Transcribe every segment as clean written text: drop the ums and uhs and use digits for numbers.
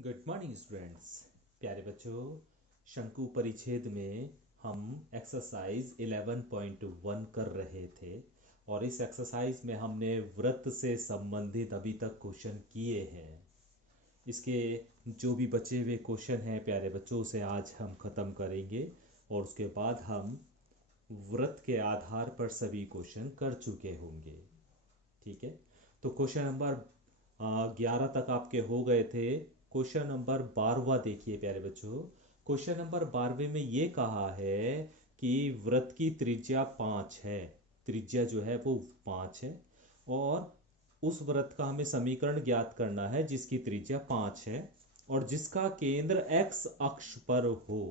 Good morning students. प्यारे बच्चों, शंकु परिच्छेद में हम एक्सरसाइज 11.1 कर रहे थे और इस एक्सरसाइज में हमने वृत्त से संबंधित अभी तक क्वेश्चन किए हैं। इसके जो भी बचे हुए क्वेश्चन हैं प्यारे बच्चों, उसे आज हम ख़त्म करेंगे और उसके बाद हम वृत्त के आधार पर सभी क्वेश्चन कर चुके होंगे। ठीक है, तो क्वेश्चन नंबर 11 तक आपके हो गए थे। क्वेश्चन नंबर 12वां देखिए प्यारे बच्चों। क्वेश्चन नंबर 12वें में ये कहा है कि वृत्त की त्रिज्या 5 है। त्रिज्या जो है वो 5 है और उस वृत्त का हमें समीकरण ज्ञात करना है जिसकी त्रिज्या 5 है और जिसका केंद्र x अक्ष पर हो।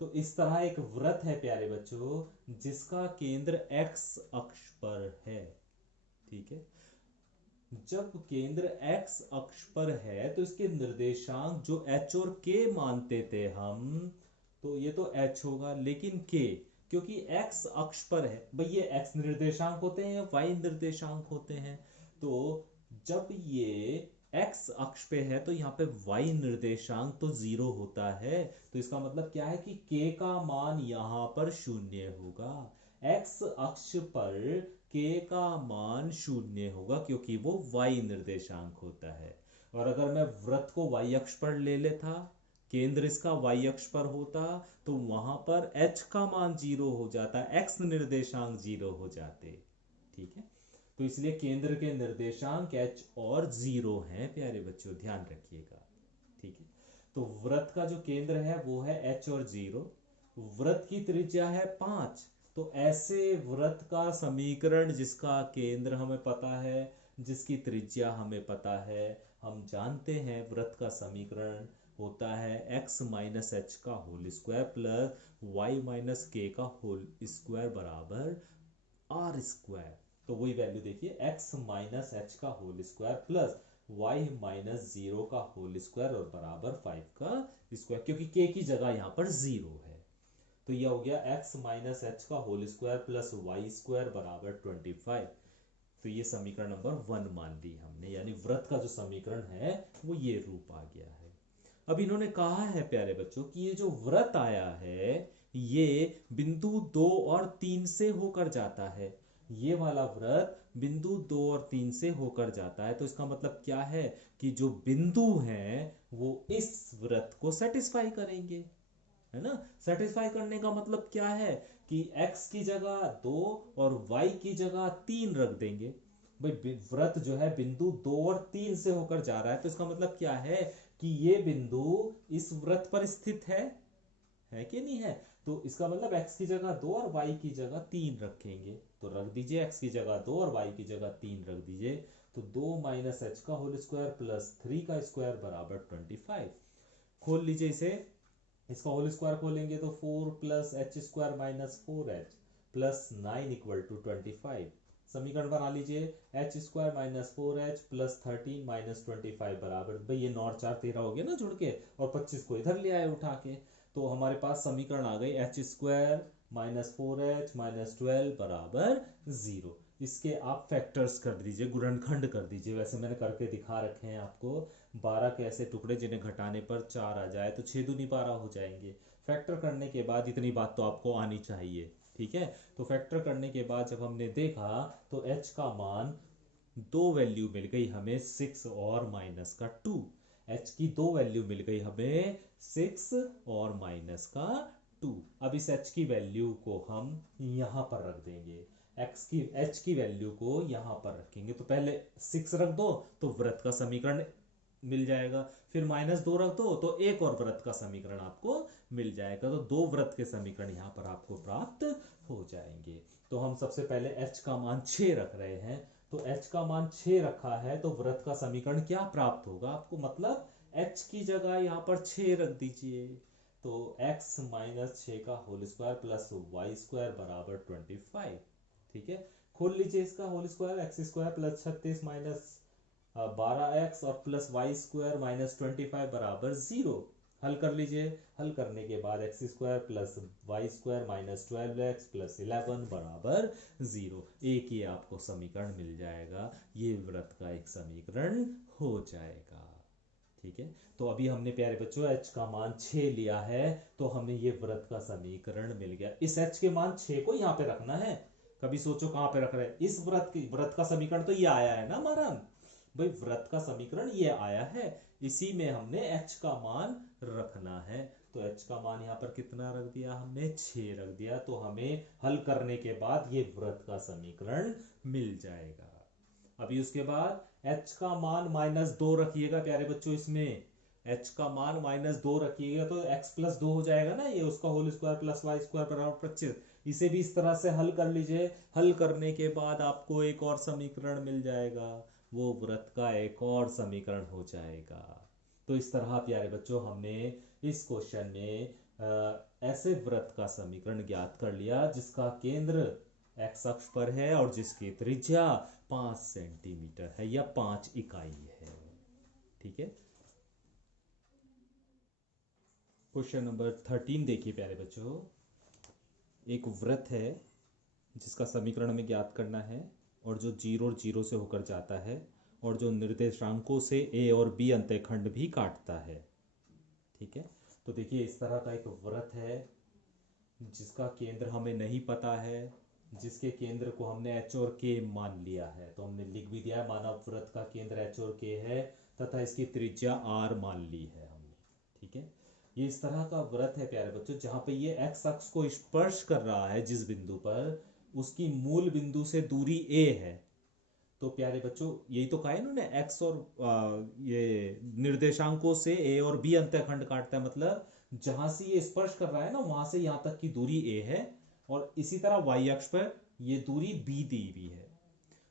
तो इस तरह एक वृत्त है प्यारे बच्चों जिसका केंद्र x अक्ष पर है। ठीक है, जब केंद्र x अक्ष पर है तो इसके निर्देशांक जो h और k मानते थे हम, तो ये तो h होगा, लेकिन k क्योंकि x अक्ष पर है, भाई ये x निर्देशांक होते हैं या y निर्देशांक होते हैं। तो जब ये x अक्ष पे है तो यहाँ पे y निर्देशांक तो 0 होता है। तो इसका मतलब क्या है कि k का मान यहाँ पर 0 होगा। x अक्ष पर k का मान 0 होगा क्योंकि वो y निर्देशांक होता है। और अगर मैं वृत्त को y अक्ष पर ले लेता, केंद्र इसका y अक्ष पर होता, तो वहां पर h का मान 0 हो जाता, x निर्देशांक 0 हो जाते। ठीक है, तो इसलिए केंद्र के निर्देशांक h और 0 हैं प्यारे बच्चों, ध्यान रखिएगा। ठीक है, तो वृत्त का जो केंद्र है वो है h और 0। वृत्त की त्रिज्या है 5। तो ऐसे वृत्त का समीकरण जिसका केंद्र हमें पता है, जिसकी त्रिज्या हमें पता है, हम जानते हैं वृत्त का समीकरण होता है x माइनस एच का whole square plus Y minus K का होल स्क्वायर बराबर आर स्क्वायर। तो वही वैल्यू देखिए, x माइनस एच का whole square plus y minus 0 का होल स्क्वायर और बराबर 5 का स्क्वायर, क्योंकि k की जगह यहाँ पर 0 है। तो यह हो गया x माइनस एच का whole square plus Y square बराबर 25। तो ये समीकरण नंबर 1 मान ली हमने, यानी वृत्त का जो समीकरण है वो ये रूप आ गया है। अब इन्होंने कहा है प्यारे बच्चों कि ये जो वृत्त आया है ये बिंदु 2 और 3 से होकर जाता है। ये वाला वृत्त बिंदु 2 और 3 से होकर जाता है। तो इसका मतलब क्या है कि जो बिंदु हैं वो इस वृत्त को सेटिस्फाई करेंगे, है ना। सेटिस्फाई करने का मतलब क्या है कि x की जगह 2 और y की जगह 3 रख देंगे। भाई वृत्त जो है बिंदु 2 और 3 से होकर जा रहा है, तो इसका मतलब क्या है कि ये बिंदु इस वृत्त पर स्थित है कि नहीं है। तो इसका मतलब x की जगह 2 और y की जगह 3 रखेंगे। तो रख दीजिए, x की जगह 2 और y की जगह 3 रख दीजिए। तो 2 माइनस एच का होल स्क्वायर प्लस 3 का स्क्वायर बराबर 25। खोल लीजिए इसे, इसका होल स्क्वायर खोलेंगे तो 4 plus H square minus 4h plus 9 equal to 25। समीकरण बना लीजिए, H square minus 4h plus 13 minus 25 बराबर, भाई ये 9 और 4 13 हो गया ना जुड़ के, और 25 को इधर ले आए उठा के। तो हमारे पास समीकरण आ गई H square minus 4h minus 12 बराबर 0। इसके आप फैक्टर्स कर दीजिए, गुणनखंड कर दीजिए। वैसे मैंने करके दिखा रखे हैं आपको। 12 के ऐसे टुकड़े जिन्हें घटाने पर 4 आ जाए तो 6 दूनी 12 हो जाएंगे। फैक्टर करने के बाद इतनी बात तो आपको आनी चाहिए। ठीक है, तो फैक्टर करने के बाद जब हमने देखा तो h का मान दो वैल्यू मिल गई हमें, 6 और माइनस का 2। h की दो वैल्यू मिल गई हमें, 6 और माइनस का 2। अब इस h की वैल्यू को हम यहां पर रख देंगे, h की वैल्यू को यहां पर रखेंगे। तो पहले 6 रख दो तो वृत्त का समीकरण मिल जाएगा, फिर माइनस 2 रख दो तो एक और वृत्त का समीकरण आपको मिल जाएगा। तो दो वृत्त के समीकरण यहां पर आपको प्राप्त हो जाएंगे। तो हम सबसे पहले h का मान 6 रख रहे हैं। तो h का मान 6 रखा है तो वृत्त का समीकरण क्या प्राप्त होगा आपको, मतलब h की जगह यहां पर 6 रख दीजिए। तो x माइनस 6 का whole square plus Y square बराबर 25। ठीक है, खोल लीजिए इसका whole square, X square plus 36 minus 12x और प्लस वाई स्क्वायर माइनस 25 बराबर 0। हल कर लीजिए, हल करने के बाद X square plus Y square minus 12x plus 11 बराबर 0। एक ही आपको समीकरण मिल जाएगा, ये वृत्त का एक समीकरण हो जाएगा। ठीक है, तो अभी हमने प्यारे बच्चों h का मान 6 लिया है, तो हमें ये व्रत का समीकरण मिल गया। इस h के मान 6 को यहाँ पे रखना है। कभी सोचो कहाँ पे रख रहे हैं, इस व्रत का समीकरण तो ये आया है ना हमारा भाई, व्रत का समीकरण ये आया है, इसी में हमने h का मान रखना है। तो h का मान यहाँ पर कितना रख दिया हमने, 6 रख दिया, तो हमें हल करने के बाद ये व्रत का समीकरण मिल जाएगा। अभी उसके बाद h का मान -2 रखिएगा प्यारे बच्चों, इसमें h का मान -2 रखिएगा तो x प्लस 2 हो जाएगा ना, ये उसका whole square plus Y square बराबर 25। इसे भी इस तरह से हल कर लीजिए, हल करने के बाद आपको एक और समीकरण मिल जाएगा, वो व्रत का एक और समीकरण हो जाएगा। तो इस तरह प्यारे बच्चों हमने इस क्वेश्चन में ऐसे व्रत का समीकरण ज्ञात कर लिया जिसका केंद्र एक्स अक्ष पर है और जिसकी त्रिज्या 5 सेंटीमीटर है या 5 इकाई है। ठीक है, क्वेश्चन नंबर 13 देखिए प्यारे बच्चों। एक व्रत है जिसका समीकरण हमें ज्ञात करना है और जो 0 और 0 से होकर जाता है और जो निर्देशांकों से ए और बी अंतःखंड भी काटता है। ठीक है, तो देखिए इस तरह का एक व्रत है जिसका केंद्र हमें नहीं पता है, जिसके केंद्र को हमने एच और के मान लिया है, तो हमने लिख भी दिया है मानव व्रत का केंद्र एच और के है तथा इसकी त्रिज्या आर मान ली है हमने। ठीक है, ये इस तरह का व्रत है प्यारे बच्चों जहां पे ये एक्स अक्ष को स्पर्श कर रहा है, जिस बिंदु पर उसकी मूल बिंदु से दूरी ए है। तो प्यारे बच्चों यही तो कहा है इन्होंने, एक्स और ये निर्देशांकों से ए और बी अंतःखंड काटता है, मतलब जहां से ये स्पर्श कर रहा है ना वहां से यहां तक की दूरी ए है और इसी तरह वाई अक्ष पर ये दूरी बी दी हुई है।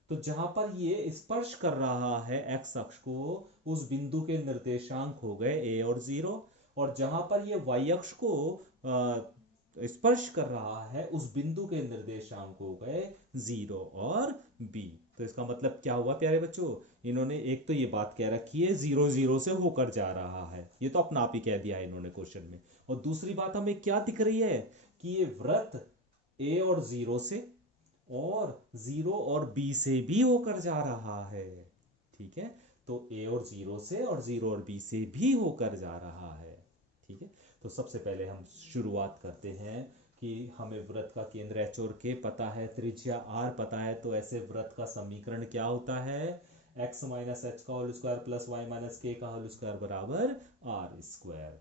तो जहां पर ये स्पर्श कर रहा है एक्स अक्ष को, उस बिंदु के निर्देशांक हो गए ए और 0, और जहां पर ये वाई अक्ष को स्पर्श कर रहा है उस बिंदु के निर्देशांक हो गए 0 और b। तो इसका मतलब क्या हुआ प्यारे बच्चों, इन्होंने एक तो ये बात कह रखी है 0 0 से होकर जा रहा है, ये तो अपना आप ही कह दिया है इन्होंने क्वेश्चन में, और दूसरी बात हमें क्या दिख रही है कि ये व्रत a और 0 से और 0 और b से भी होकर जा रहा है। ठीक है, तो a और 0 से और 0 और b से भी होकर जा रहा है। ठीक है, तो सबसे पहले हम शुरुआत करते हैं कि हमें व्रत का केंद्र एच और के पता है, त्रिज्या आर पता है, तो ऐसे व्रत का समीकरण क्या होता है, x माइनस एच का whole square plus Y minus K का होल स्क्वायर बराबर आर स्क्वायर।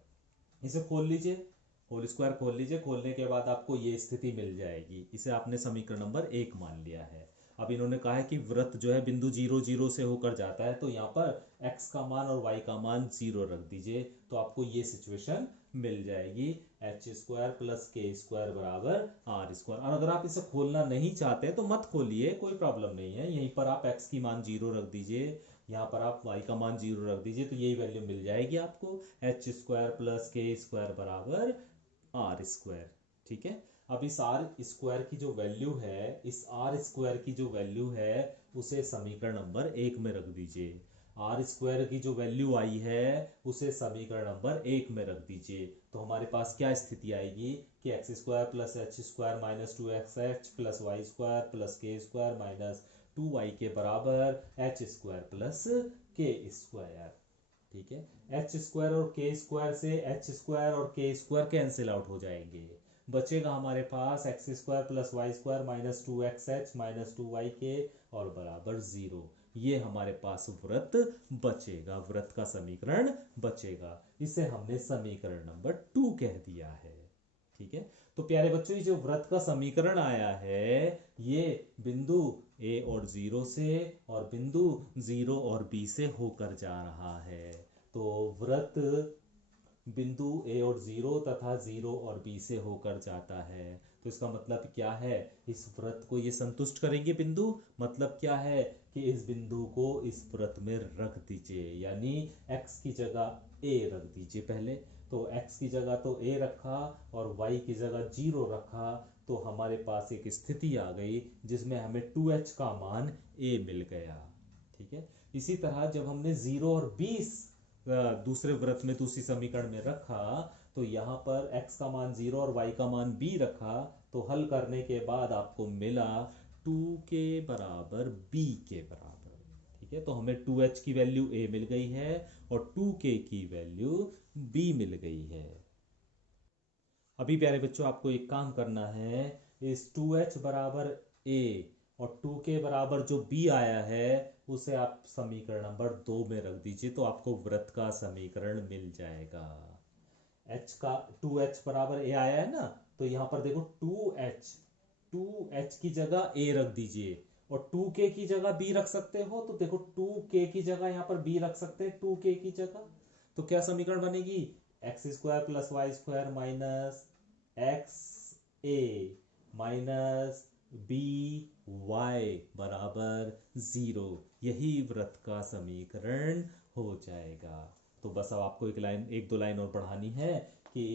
इसे खोल लीजिए, होल स्क्वायर खोल लीजिए, खोलने के बाद आपको ये स्थिति मिल जाएगी, इसे आपने समीकरण नंबर 1 मान लिया है। अब इन्होंने कहा है कि व्रत जो है बिंदु 0 0 से होकर जाता है, तो यहाँ पर x का मान और y का मान 0 रख दीजिए, तो आपको ये सिचुएशन मिल जाएगी, H square plus K square बराबर आर स्क्वायर। और अगर आप इसे खोलना नहीं चाहते तो मत खोलिए, कोई प्रॉब्लम नहीं है, यहीं पर आप x की मान 0 रख दीजिए, यहाँ पर आप y का मान 0 रख दीजिए, तो यही वैल्यू मिल जाएगी आपको, H square plus K square बराबर आर स्क्वायर। ठीक है, अब इस आर स्क्वायर की जो वैल्यू है, इस आर स्क्वायर की जो वैल्यू है उसे समीकरण नंबर 1 में रख दीजिए, आर स्क्वायर की जो वैल्यू आई है उसे समीकरण नंबर 1 में रख दीजिए। तो हमारे पास क्या स्थिति आएगी कि X square plus H square minus 2xh plus Y square plus K square minus 2y K बराबर H square plus K square. ठीक है, एच स्क्वायर और के स्क्वायर से एच स्क्वायर और के स्क्वायर कैंसिल आउट हो जाएंगे, बचेगा हमारे पास X square plus Y square minus 2xh minus 2y के और बराबर 0। ये हमारे पास व्रत बचेगा, व्रत का समीकरण बचेगा, इसे हमने समीकरण नंबर 2 कह दिया है। ठीक है, तो प्यारे बच्चों ये जो व्रत का समीकरण आया है ये बिंदु a और 0 से और बिंदु 0 और b से होकर जा रहा है। तो व्रत बिंदु a और 0 तथा 0 और b से होकर जाता है, तो इसका मतलब क्या है, इस व्रत को ये संतुष्ट करेंगे बिंदु, मतलब क्या है कि इस बिंदु को इस व्रत में रख दीजिए, यानी x की जगह a रख दीजिए पहले, तो x की जगह तो a रखा और y की जगह 0 रखा, तो हमारे पास एक स्थिति आ गई जिसमें हमें 2h का मान a मिल गया। ठीक है, इसी तरह जब हमने 0 और 20 दूसरे व्रत में दूसरी समीकरण में रखा, तो यहाँ पर x का मान 0 और y का मान b रखा, तो हल करने के बाद आपको मिला 2 के बराबर b के बराबर। ठीक है, तो हमें 2h की वैल्यू a मिल गई है और 2k की वैल्यू b मिल गई है। अभी प्यारे बच्चों आपको एक काम करना है, इस 2h बराबर a और 2k बराबर जो b आया है उसे आप समीकरण नंबर 2 में रख दीजिए, तो आपको वृत्त का समीकरण मिल जाएगा। h का 2h बराबर a आया है ना, तो यहाँ पर देखो 2h की जगह a रख दीजिए और 2k की जगह b रख सकते हो, तो देखो 2k की जगह यहाँ पर b रख सकते हैं 2k की जगह। तो क्या समीकरण बनेगी, X square plus Y square minus X A minus B Y बराबर 0। यही वृत्त का समीकरण हो जाएगा। तो बस अब आपको एक दो लाइन और बढ़ानी है कि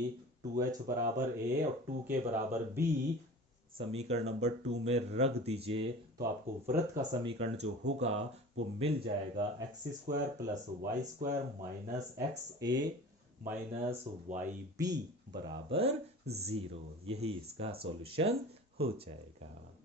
2h बराबर a और 2k बराबर b समीकरण नंबर 2 में रख दीजिए, तो आपको वृत्त का समीकरण जो होगा वो मिल जाएगा X square plus Y square minus X A minus Y B बराबर 0। यही इसका सॉल्यूशन हो जाएगा।